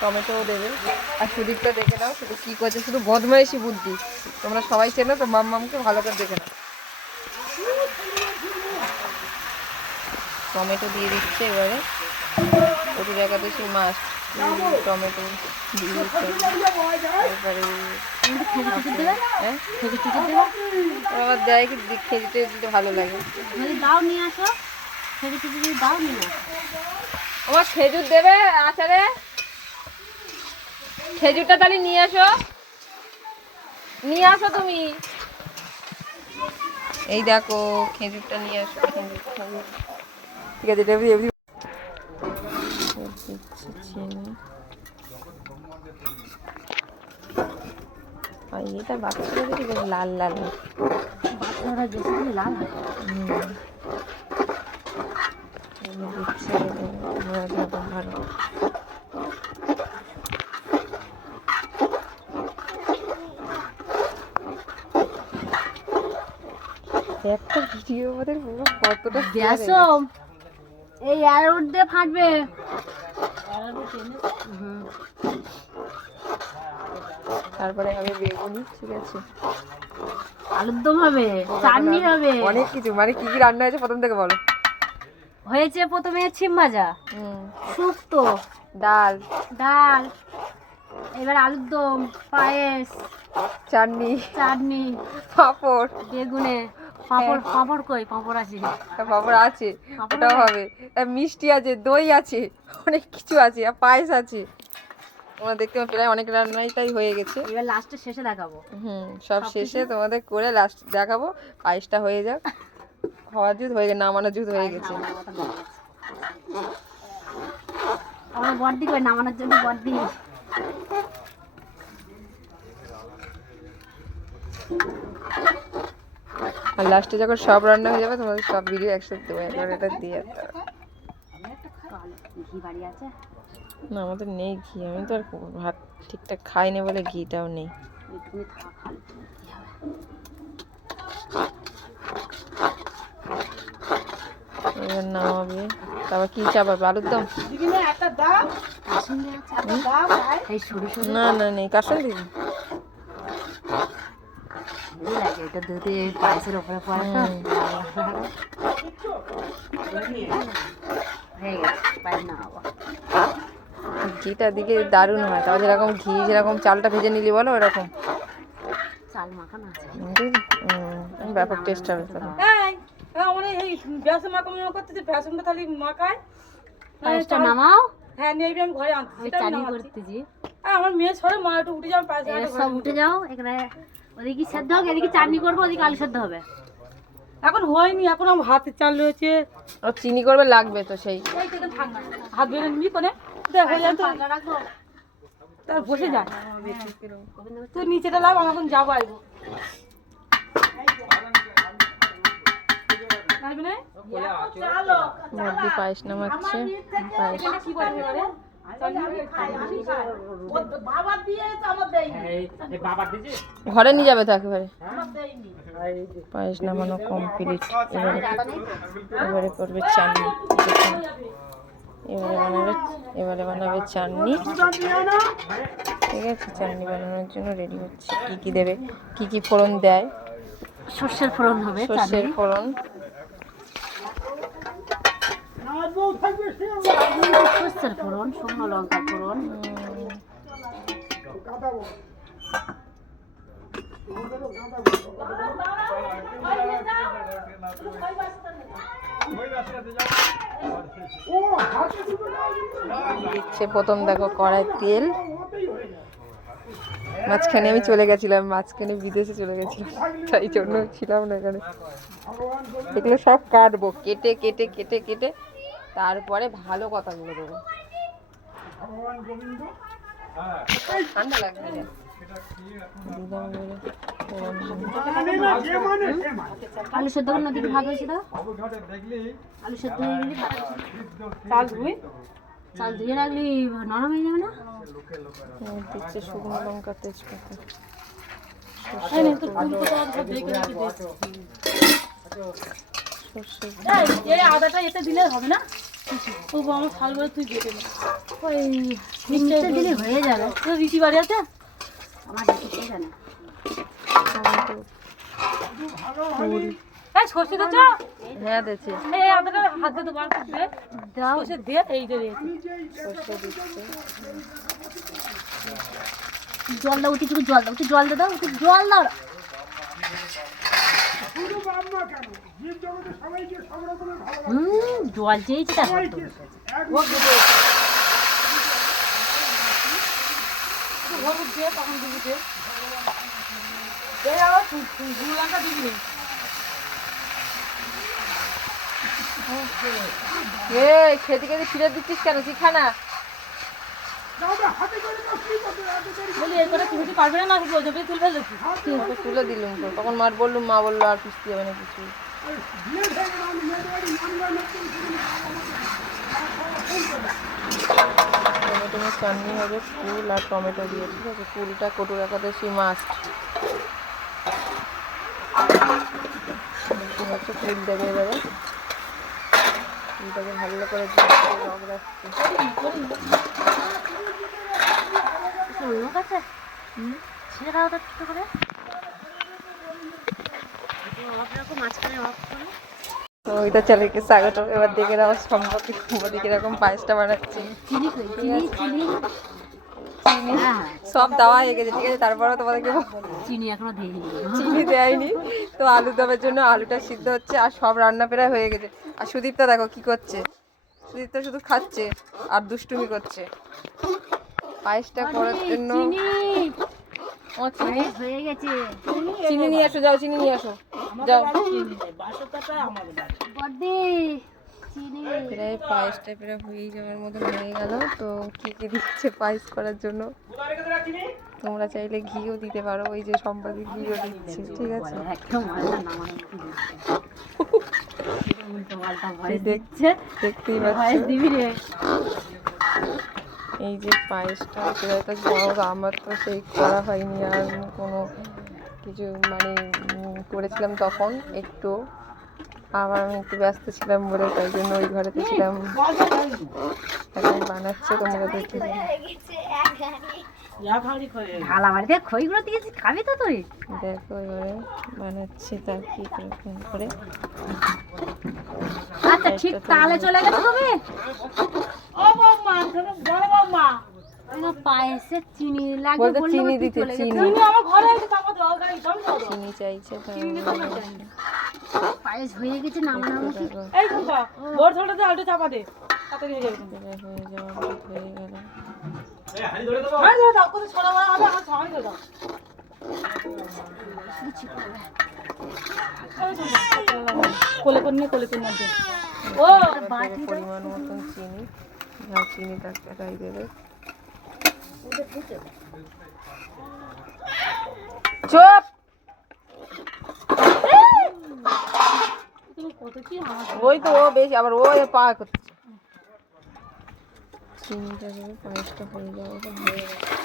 Tomato দেবে। আর দেখে নাও শুধু কি করছে, শুধু বদমাইশি বুদ্ধি। তোমরা সবাই তো ভালো করে দেখে নাও। টমেটো দিয়ে দিচ্ছে এবারে। প্রচুর একাদশী মাছ টমেটো দিয়ে দিচ্ছে। হ্যাঁ? দেয় কি ভালো লাগে। দাও, নিয়ে আসো। দাও আসো আমার খেজুর দেবে আচারে? খেজুরটা তাহলে নিয়ে আসো নিয়ে আসো তুমি। এই দেখো খেজুরটা নিয়ে আসো খেজুর খেজুর ঠিক আছে এটা এমনি বাচ্চারা লাল লাল বাচ্চারা লাল হয়। এগুলো দিচ্ছে এগুলো যাবে ভালো একটা ভিডিও আমাদের পুরো কতটা গ্যাসও এই অ্যারোড দিয়ে ফাটবে। তারপরে হবে বেগুনি ঠিক আছে। আলুর দম হবে চাটনি হবে। অনেক কিছু মানে কি কি রান্না হয়েছে প্রথম থেকে বলো। হয়েছে প্রথমে ছিম ভাজা। শুক্তো। ডাল। ডাল। এবার আলুর দম পায়েস। চাটনি। চাটনি। পাঁপড়। বেগুনে। পাঁপড় পাঁপড় কই? পাঁপড় আছে। পাঁপড় আছে। ওটাও হবে। মিষ্টি আছে দই আছে অনেক কিছু আছে আর পায়েস আছে। তোমরা দেখতে প্রায় অনেক রান্নাই তাই হয়ে গেছে। এবার লাস্টে শেষে দেখাবো। হুম সব শেষে তোমাদের করে লাস্ট দেখাবো। পায়েসটা হয়ে যাক। হওয়ার জুত হয়ে গেছে নামানোর জুত হয়ে গেছে। আমার নামানোর জন্য আর লাস্টে যখন সব রান্না হয়ে যাবে তোমাদের সব ভিডিও একসাথে দেবো একবার এটা দিয়ে না আমাদের নেই ঘি আমি তো আর ভাত ঠিকঠাক খাই না বলে ঘিটাও নেই। হবে। নামাবে তারপর কি চাপাবে আলুর দম? সঙ্গে আছে এই সরু সরু না না নেই। দিবি ভালোই এটা দুধে পায়েসের পড়ে হয়ে ঘিটা দিলে দারুণ হয়। তারপর যেরকম ঘি যেরকম চালটা ভেজে নিলি বলো ওরকম। চাল মাখানো আছে। হুম, ব্যাপক টেস্ট হবে বেসন মাখা মনে করতেছে বেসনটা তাহলে মাখায় পায়েসটা নামাও হ্যাঁ নিয়ে আমি ঘরে চাটনি নামাচ্ছি। করতেছি আর আমার মেয়ে সরে মা একটু উঠে যাও পাশে সব উঠে যাও এখানে ওদিকে সেদ্ধ হোক এদিকে চাটনি করব ওদিকে আলু সেদ্ধ হবে এখন হয়নি এখন আমার হাতে চাল রয়েছে আর চিনি করবে লাগবে তো সেই না। হাত বেড়ে নিবি কোনে হয়ে তার বসে যায় তুই নিচেটা লাভ আমি এখন যাব আসব লাগবে না? মধ্যে পায়েস নামাচ্ছে। পায়েস কি করে এবারে? ঘরে নিয়ে যাবে তো একেবারে। পায়েস নামানো কমপ্লিট এবারে এবারে করবে চাটনি এবারে বানাবে এবারে বানাবে চাটনি ঠিক আছে চাটনি বানানোর জন্য রেডি হচ্ছে। কি কি দেবে? কি কি ফোড়ন দেয়? সর্ষের ফোড়ন হবে সর্ষের ফোড়ন। দিচ্ছে প্রথম দেখো কড়াই তেল। মাঝখানে আমি চলে গেছিলাম, মাঝখানে বিদেশে চলে গেছিলাম, তাই জন্য ছিলাম না এখানে। এগুলো সব কাটবো, কেটে কেটে কেটে কেটে। তারপরে ভালো কথা বলে দেবো ঠান্ডা লাগবে না। দিলাম এবারে ফোড়ন দিয়ে। আলু সেদ্ধ করে নদীকে ভাগ হয়েছে আলু সেদ্ধ হয়ে গেলে চাল ধুই? চাল ধুয়ে রাখলে নরম হয়ে যাবে না? দিচ্ছে শুকনো লঙ্কা তেজপাতা। সর্ষে এই, আদাটা এতে দিলে হবে না? ও আমার শাল বলে তুই যেতে না। ওই মিষ্টি দিলে হয়ে যাবে। তোর ঋষি বাড়ি আছে? আমার দেখতে জানে? এই সর্ষে তো হ্যাঁ দিচ্ছি এই আদাটা হাত দিয়ে তো বার করতে দাও। সর্ষে দে এই যে সর্ষে দিচ্ছে। জল দাও একটু জল দাও একটু জল দাও একটু জল দাও। হুম জল চেয়েছি তখন এই আবার দিবি এ খেতে খেতে ফিরে দিচ্ছিস কেন? শিখা তুলে দিলুম তো তখন মার বললুম মা বলল আর পিসতে যাবে না কিছু। টমেটো চাটনি হবে ফুল আর টমেটো দিয়ে ঠিক আছে? ফুলটা কটুর একাদশী মাস্ট হচ্ছে ফুল দেবে এবারে। ফুলটাকে ভালো করে রাখছি। কিছু অন্য কাছে ছেড়ে দাও তো একটু করে মাঝখানে অফ করো তো ওইটা চ্যানেলকে স্বাগত এবার দেখে নাও সম্পর্কে সম্পর্কে কীরকম পায়েসটা বানাচ্ছি চিনি কই চিনি চিনি চিনি সব দেওয়া হয়ে গেছে ঠিক আছে তারপরেও তোমাদেরকে চিনি এখনও দিইনি চিনি দেয়নি তো আলু দমের জন্য আলুটা সিদ্ধ হচ্ছে আর সব রান্না প্রায় হয়ে গেছে আর সুদীপটা দেখো কি করছে সুদীপটা শুধু খাচ্ছে আর দুষ্টুমি করছে পায়েসটা করার জন্য। চিনি। ও চিনি? হয়ে গেছে। চিনি নিয়ে আসো যাও চিনি নিয়ে আসো। যাও। প্রায় পায়েসটা প্রায় হয়েই যাওয়ার মতো হয়ে গেল তো কি কি দিচ্ছে পায়েস করার জন্য? তোমরা চাইলে ঘিও দিতে পারো ওই যে সম্পাদি ঘিও দিচ্ছে ঠিক আছে? দেখছে দেখতেই পাচ্ছি? এই যে পায়েসটা সেটা তো বড় আমার তো সেই করা হয়নি আর কোনো কিছু মানে করেছিলাম তখন একটু। আবার আমি একটু ব্যস্ত ছিলাম বলে তাই জন্য ওই ঘরেতে ছিলাম এখন বানাচ্ছে তোমরা দেখে থালা বাড়িতে খইগুলো দিয়েছি খাবি তো তুই? দেখো এবারে বানাচ্ছে তার কি করে আচ্ছা ঠিক তালে চলে গেছো তুমি ও বৌমা শোনো, বড় বৌমা আমার পায়েসে চিনি লাগবে বলতে চিনি দিতে চলে চিনি। আমার ঘরে তারপর দাও গাড়ি দাও দাও দাও। চিনি চাইছে পায়েস হয়ে গেছে নামানো কি এই বোর ছোট দে আলু চাপা দে। তাড়াতাড়ি হয়ে যাবে কিন্তু। এবার হয়ে যাওয়ার মতো হয়ে গেল। হাঁড়ি ধরে দাও কত ছড়া মারা হবে? আমার হাঁড়ি দাও। কোলে কোলে ও পরিমাণ মতন চিনি। চিনি তার দেবে। চুপ। ওই তো ও বেশি, আবার ও পা করছে। চিনিটা পায়েসটা হয়ে যাওয়া হয়ে গেছে।